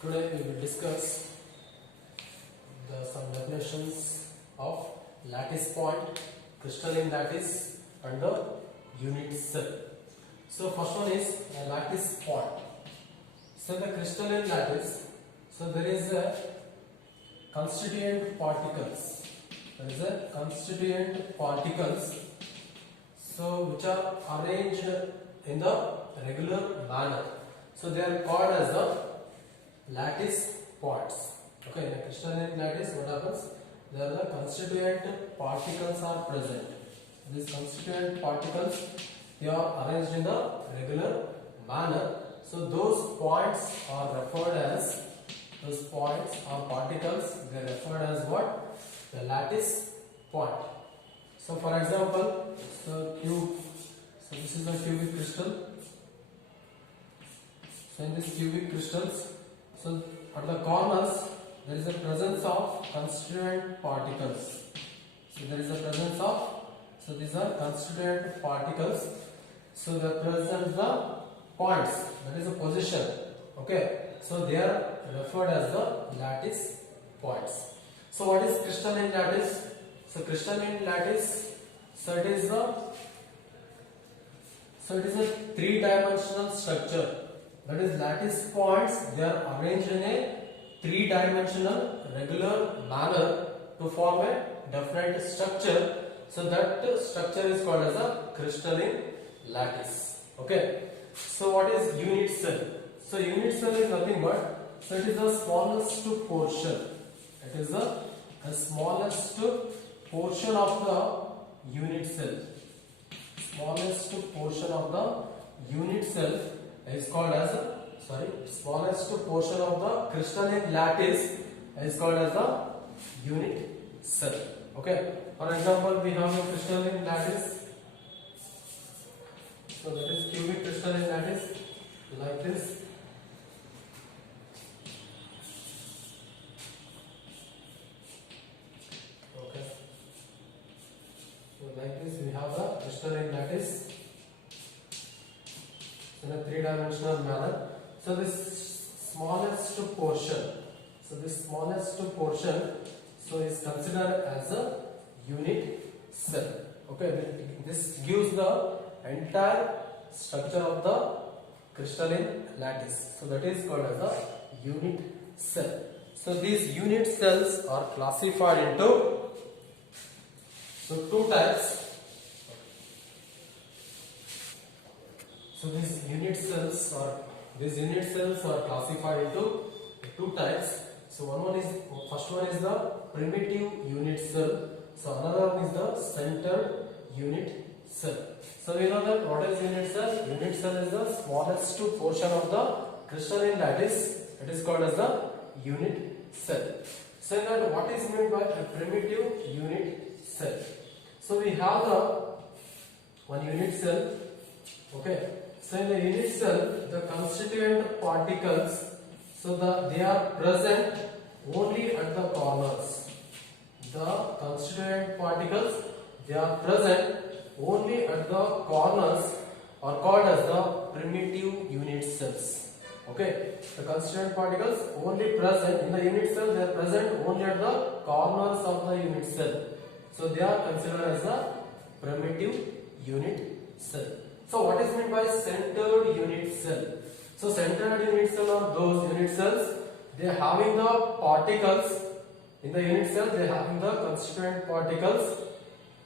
Today we will discuss some definitions of lattice point, crystalline lattice and the unit cell. So first one is a lattice point. So the crystalline lattice, so there is a constituent particles. There is a constituent particles, so which are arranged in the regular manner. So they are called as the lattice points. Okay, in a crystalline lattice, what happens? There the constituent particles are present. These constituent particles, they are arranged in the regular manner. So those points are referred as, those points or particles, they are referred as what? The lattice point. So for example, so this is a cubic crystal. So in this cubic crystals, so at the corners there is a presence of constituent particles. So there is a presence of, so these are constituent particles. So they present the points, that is a position. Okay, so they are referred as the lattice points. So what is crystalline lattice? So crystalline lattice, so it is a three-dimensional structure. That is, lattice points, they are arranged in a three-dimensional regular manner to form a definite structure. So that structure is called as a crystalline lattice. Okay. So what is unit cell? So unit cell is nothing but, so it is the smallest portion. It is the smallest portion of the unit cell. Smallest portion of the unit cell is called as smallest portion of the crystalline lattice is called as the unit cell. Okay. For example, we have a crystalline lattice. So that is cubic crystalline lattice like this. Okay. So like this we have the crystalline lattice in a three-dimensional manner. So this smallest portion, so is considered as a unit cell. Okay, this gives the entire structure of the crystalline lattice. So that is called as a unit cell. So these unit cells are classified into two types. So these unit cells are classified into two types. So first one is the primitive unit cell. So another one is the centered unit cell. So we know that what is unit cell? Unit cell is the smallest portion of the crystalline lattice. It is called as the unit cell. So then what is meant by a primitive unit cell? So we have the one unit cell. Okay. So in the unit cell, the constituent particles, so they are present only at the corners. The constituent particles, they are present only at the corners, are called as the primitive unit cells. Okay, the constituent particles only present in the unit cell, they are present only at the corners of the unit cell. So they are considered as the primitive unit cell. So what is meant by centered unit cell? So centered unit cell are those unit cells, they are having the particles in the unit cell, they are having the constituent particles,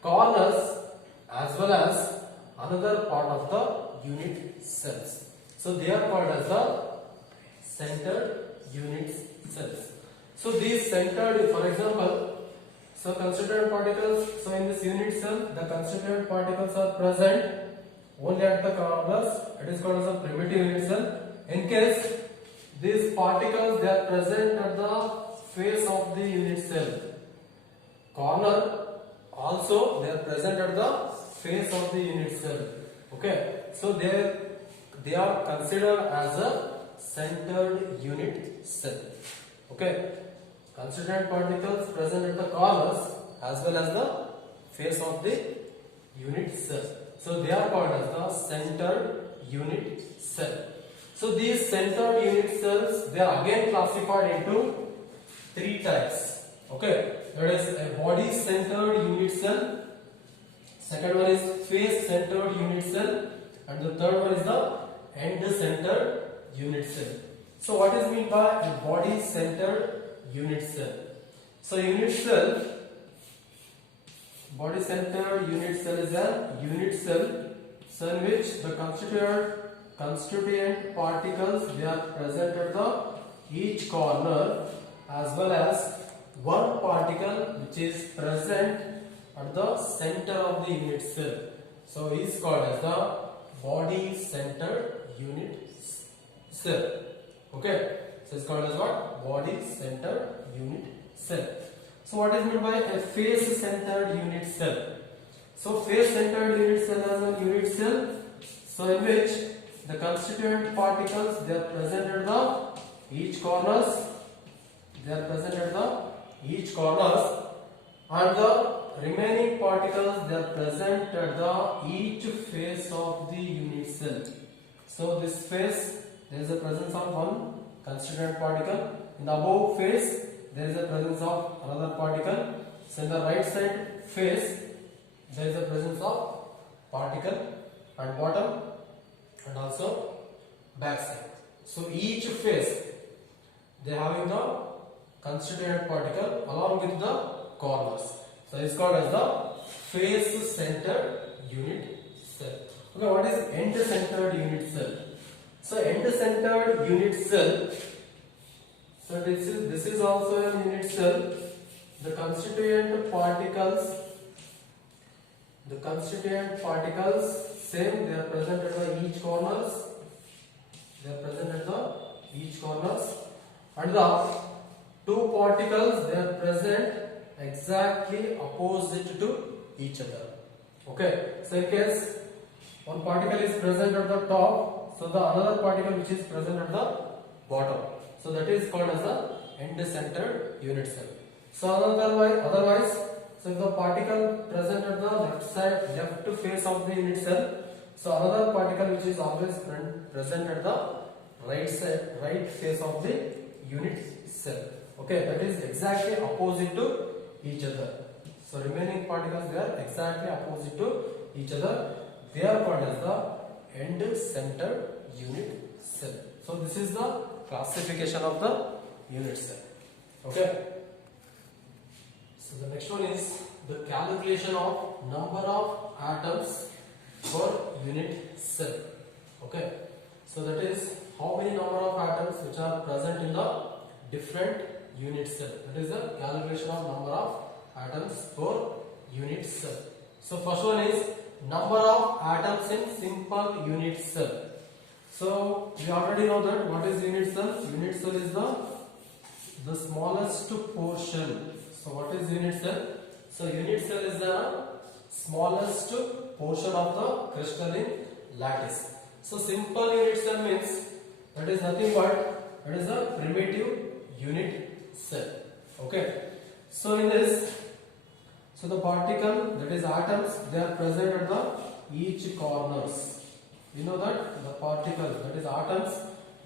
corners as well as another part of the unit cells. So they are called as the centered unit cells. So these centered, for example, so constituent particles, so in this unit cell, the constituent particles are present only at the corners. It is called as a primitive unit cell. In case these particles, they are present at the face of the unit cell, corner also they are present at the face of the unit cell. Okay, so they are considered as a centered unit cell. Okay, constituent particles present at the corners as well as the face of the unit cell. So they are called as the centered unit cell. So these centered unit cells, they are again classified into three types. Okay, that is a body centered unit cell, second one is face centered unit cell, and the third one is the end centered unit cell. So what is meant by a body centered unit cell? So unit cell, body centered unit cell is a unit cell in which the constituent particles they are present at the each corner, as well as one particle which is present at the center of the unit cell. So it is called as the body centered unit cell. Okay, so it's called as what? Body centered unit cell. So what is meant by a face centered unit cell? So face centered unit cell is a unit cell so in which the constituent particles they are present at the each corners, and the remaining particles they are present at the each face of the unit cell. So this face there is a presence of one constituent particle, in the above face there is a presence of another particle, so in the right side face there is a presence of particle at bottom and also back side. So each face they are having the constituent particle along with the corners. So it is called as the face centered unit cell. Okay, what is end centered unit cell? So end centered unit cell, so this is also a unit cell. The constituent particles same, they are present at the each corners. And the two particles they are present exactly opposite to each other. Okay, so in case one particle is present at the top, so the another particle which is present at the bottom, so that is called as the end centered unit cell. So otherwise, so if the particle present at the left face of the unit cell, so another particle which is always present at the right face of the unit cell. Okay, that is exactly opposite to each other. So remaining particles they are exactly opposite to each other. They are called as the end centered unit cell. So this is the classification of the unit cell. Okay. So the next one is the calculation of number of atoms per unit cell. Okay. So that is how many number of atoms which are present in the different unit cell. That is the calculation of number of atoms per unit cell. So first one is number of atoms in simple unit cell. So we already know that what is unit cell. Unit cell is the smallest portion. So what is unit cell? So unit cell is the smallest portion of the crystalline lattice. So simple unit cell means that is nothing but that is a primitive unit cell. Okay. So in this, so the particle that is atoms they are present at the each corners. We know that the particles that is atoms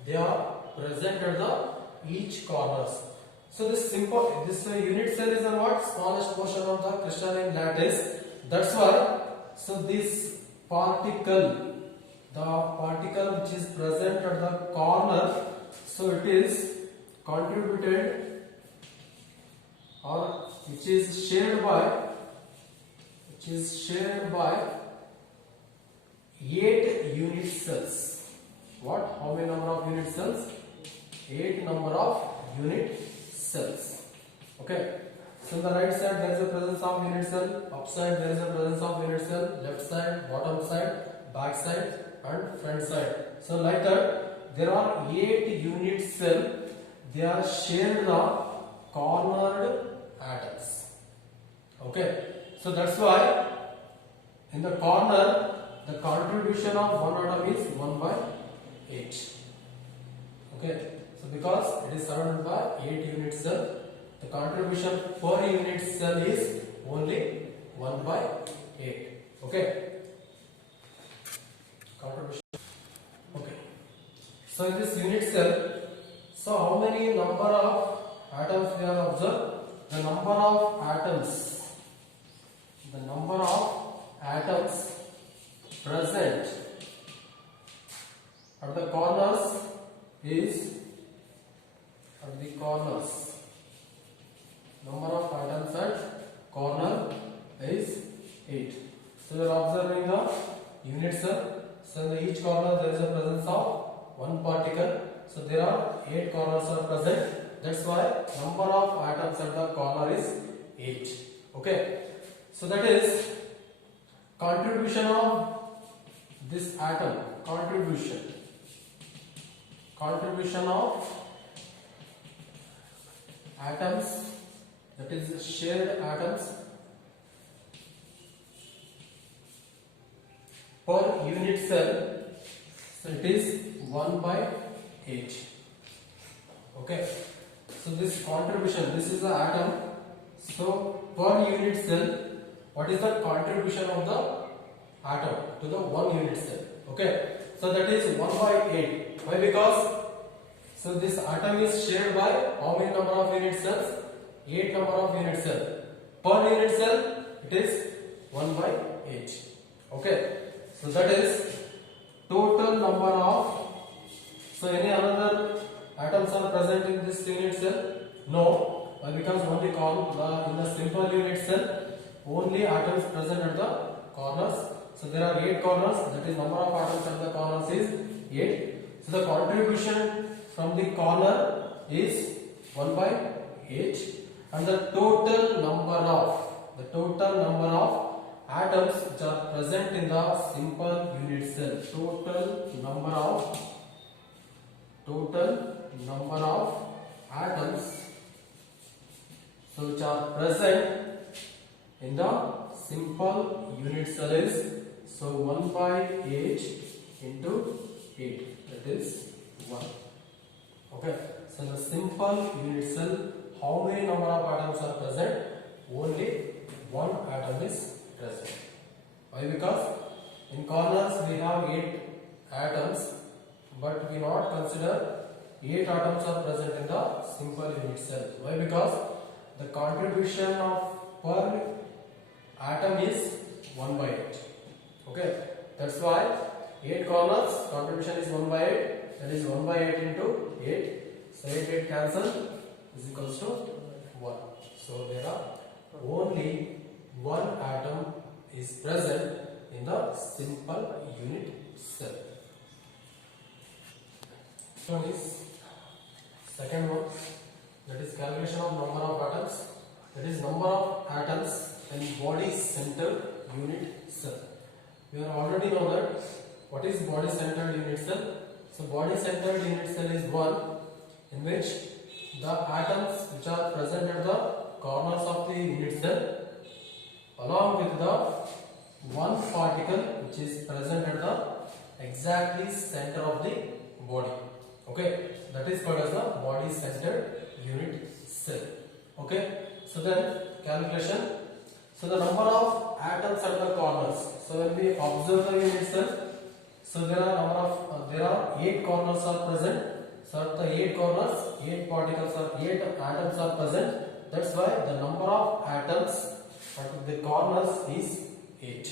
they are present at the each corners. So this unit cell is the what? Smallest portion of the crystalline lattice. That's why so this particle, the particle which is present at the corner, so it is contributed or which is shared by 8 unit cells. What? How many number of unit cells? 8 number of unit cells. Okay. So on the right side there is a presence of unit cell, upside there is a presence of unit cell, left side, bottom side, back side and front side. So like that there are 8 unit cells. They are shared the cornered atoms. Okay. So that's why in the corner the contribution of one atom is 1 by 8. Okay. So because it is surrounded by 8 unit cell, the contribution per unit cell is only 1 by 8. Okay. Contribution. Okay. So in this unit cell, So how many number of atoms we are observed? The number of atoms present at the corners is number of atoms at corner is 8. So we are observing the unit cell. So in each corner there is a presence of one particle. So there are 8 corners are present. That's why number of atoms at the corner is 8. Okay. So that is contribution of this atom. Contribution of atoms, that is shared atoms per unit cell. So it is 1 by 8. Okay. So this contribution, this is the atom. So per unit cell, what is the contribution of the atom to the one unit cell? Okay. So that is 1 by 8. Why? Because so this atom is shared by how many number of unit cells? 8 number of unit cells. Per unit cell it is 1 by 8. Okay. So that is total number of. So any another atoms are present in this unit cell? No, because only in the simple unit cell only atoms present at the corners. So there are 8 corners, that is number of atoms at the corners is 8. So the contribution from the corner is 1 by 8, and the total number of atoms which are present in the simple unit cell, total number of atoms so which are present in the simple unit cell is, so 1 by 8 into 8, that is 1. Okay. So in the simple unit cell, how many number of atoms are present? Only one atom is present. Why? Because in corners we have 8 atoms, but we not consider 8 atoms are present in the simple unit cell. Why? Because the contribution of per atom is 1 by 8. Okay. That's why 8 corners, contribution is 1 by 8. That is 1 by 8 into 8. So 8 cancel is equals to 1. So there are only one atom is present in the simple unit cell. One is second one, that is calculation of number of atoms, that is number of atoms in body centered unit cell. We already know that what is body centered unit cell. So body centered unit cell is one in which the atoms which are present at the corners of the unit cell along with the one particle which is present at the exactly center of the body. Okay, that is called as the body centered unit cell. Okay, so then calculation. So the number of atoms at the corners. So when we observe the unit cell, so there are 8 corners are present. So at the 8 corners, 8 atoms are present. That's why the number of atoms at the corners is 8.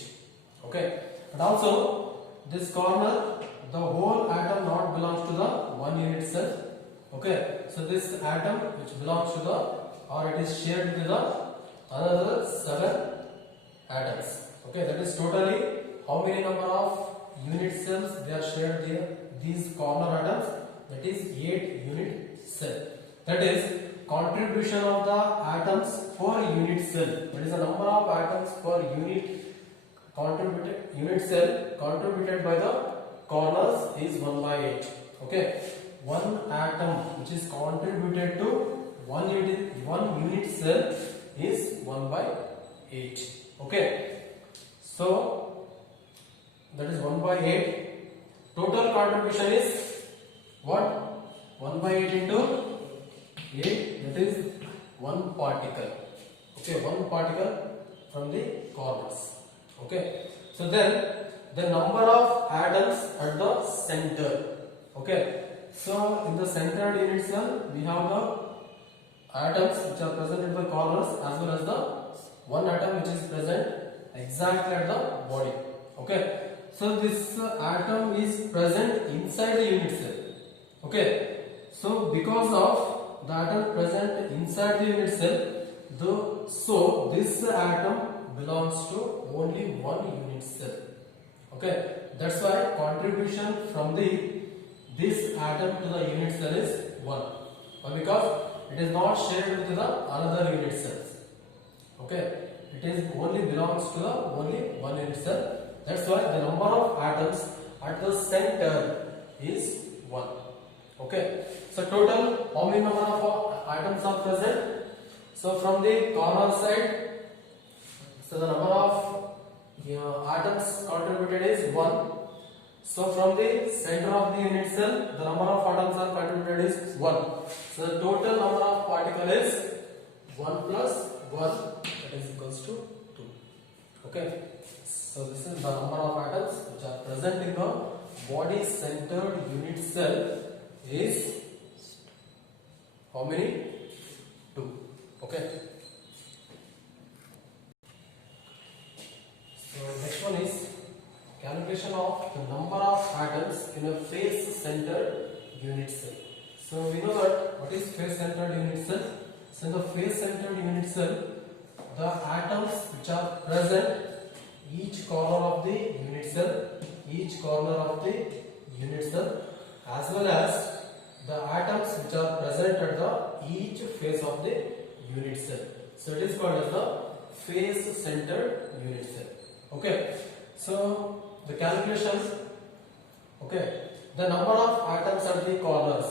Okay, and also this corner, the whole atom not belongs to the one unit cell. Okay, so this atom which belongs to the, or it is shared with the another 7 atoms. Okay, that is totally how many number of unit cells they are shared there, these corner atoms, that is 8 unit cell. That is contribution of the atoms per unit cell, that is the number of atoms per unit cell contributed by the corners is 1 by 8. Okay, one atom which is contributed to one unit cell is 1 by 8. Okay, so that is 1 by 8. Total contribution is what? 1 by 8 into 8, that is one particle. Okay, one particle from the corners. Okay, so then the number of atoms at the center. Okay, So in the centered unit cell, we have the atoms which are present in the corners as well as the one atom which is present exactly at the body. Okay. So this atom is present inside the unit cell. Okay. So because of the atom present inside the unit cell, so this atom belongs to only one unit cell. Okay. That's why contribution from this atom to the unit cell is 1. Why? Because it is not shared with the another unit cells. Okay. It is only belongs to the only one unit cell. That's why the number of atoms at the center is 1. Okay. So total, how many number of atoms are present? So from the corner side, so the number of atoms contributed is 1. So from the center of the unit cell, the number of atoms are contributed is 1. So the total number of particle is 1 plus 1, that is equals to 2. Okay. So this is the number of atoms which are present in the body centered unit cell is how many? 2. Okay. So next one is calculation of the number of atoms in a face centered unit cell. So we know that what is face centered unit cell. So in the face centered unit cell, the atoms which are present each corner of the unit cell, as well as the atoms which are present at the each face of the unit cell. So it is called as the face centered unit cell. Okay. So the calculation, okay, the number of atoms at the corners.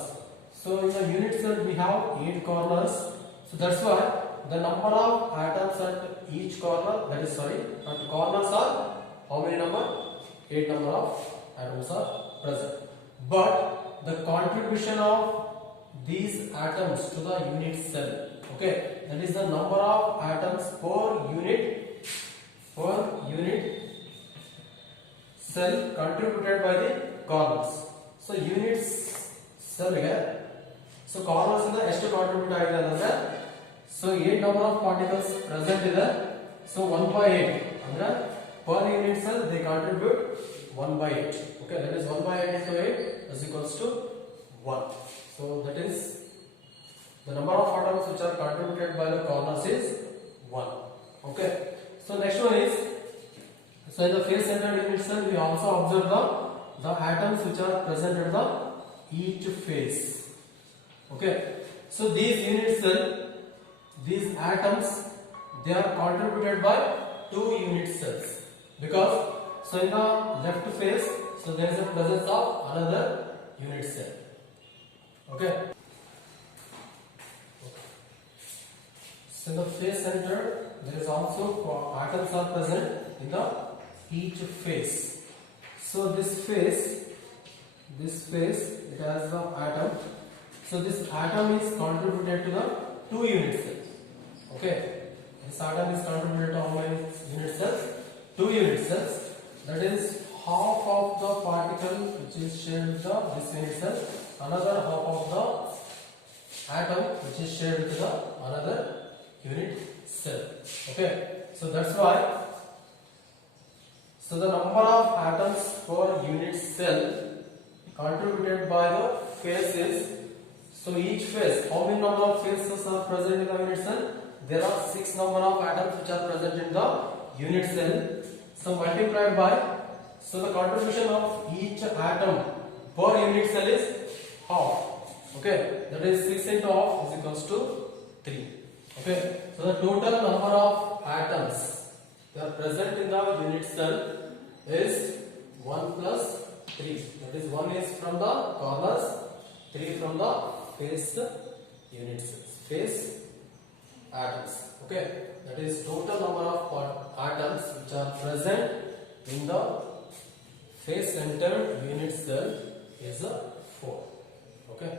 So in the unit cell we have 8 corners. So that's why the number of atoms at each corner, that is at corners are how many number? 8 number of atoms are present. But the contribution of these atoms to the unit cell, okay, that is the number of atoms per unit cell contributed by the corners. So unit cell here. So corners in the ಎಷ್ಟು contribute ಆಗಿದೆ ಅಂದ್ರೆ so 8 number of particles present ಇದೆ. So 1 by 8 ಅಂದ್ರೆ per unit cell they contribute 1 by 8. Okay, that is 1 by 8 into 8 is equals to 1. So that is the number of atoms which are contributed by the corners is 1. Okay. So next one is, so in the face centered unit cell we also observe the atoms which are present at the each face. Okay. So these unit cell, these atoms, they are contributed by 2 unit cells, because so in the left face, so there is a presence of another unit cell. Okay. So in the face center there is also atoms are present in the each face. So this face it has the atom. So this atom is contributed to the 2 unit cells. Okay. This atom is contributed to how many unit cells? 2 unit cells. That is half of the particle which is shared with this unit cell. Another half of the atom which is shared with the another unit cell. Okay. So that's why. So the number of atoms per unit cell contributed by the face is, so each phase, how many number of phases are present in the unit cell? There are 6 number of atoms which are present in the unit cell. So multiplied by, so the contribution of each atom per unit cell is half. Okay, that is 6 into half is equals to 3. Okay, so the total number of atoms that are present in the unit cell is 1 plus 3. That is 1 is from the corners, 3 from the face unit cells, face atoms. Okay, that is total number of atoms which are present in the face centered unit cell is 4. Okay.